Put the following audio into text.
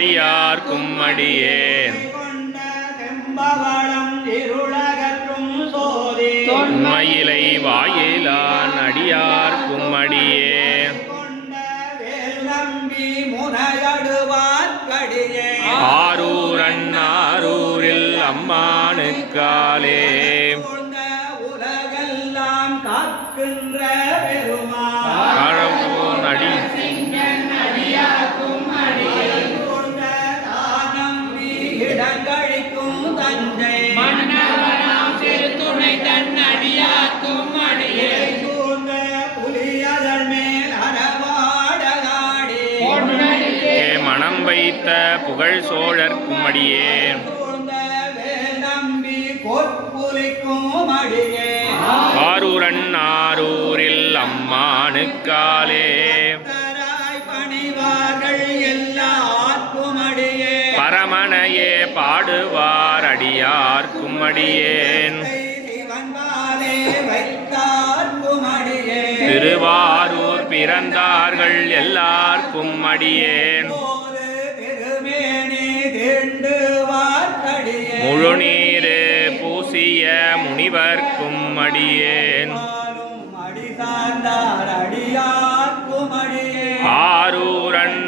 அடியார்க்கும் அடியேன் உண்மையிலை வாயிலான் அடியார்க்கும் அடியேன் ஆரூரன் ஆரூரில் அம்மானுக்காலே உலகெல்லாம் காக்கின்ற கழவோன் அடி இடங்கழிக்கும் தந்தை திருத்துணை தன் அடியார்க்கும் அடியே புலியதன் மேல் அறவாடகாடி மனம் வைத்த புகழ் சோழர்க்கும் அடியேன் நம்பி கொற்புலிக்கும் அடியே ஆரூரன் ஆரூரில் அம்மானுக்காலே பணிவார்கள் எல்லாருக்கும் அடியே பரமனையே பாடுவார் அடியார்க்கும் அடியேன் திருவாரூர் பிறந்தார்கள் எல்லார்க்கும் அடியேன் முழுநீரு பூசிய முனிவர்க்கும் அடியேன் ஆரூரன்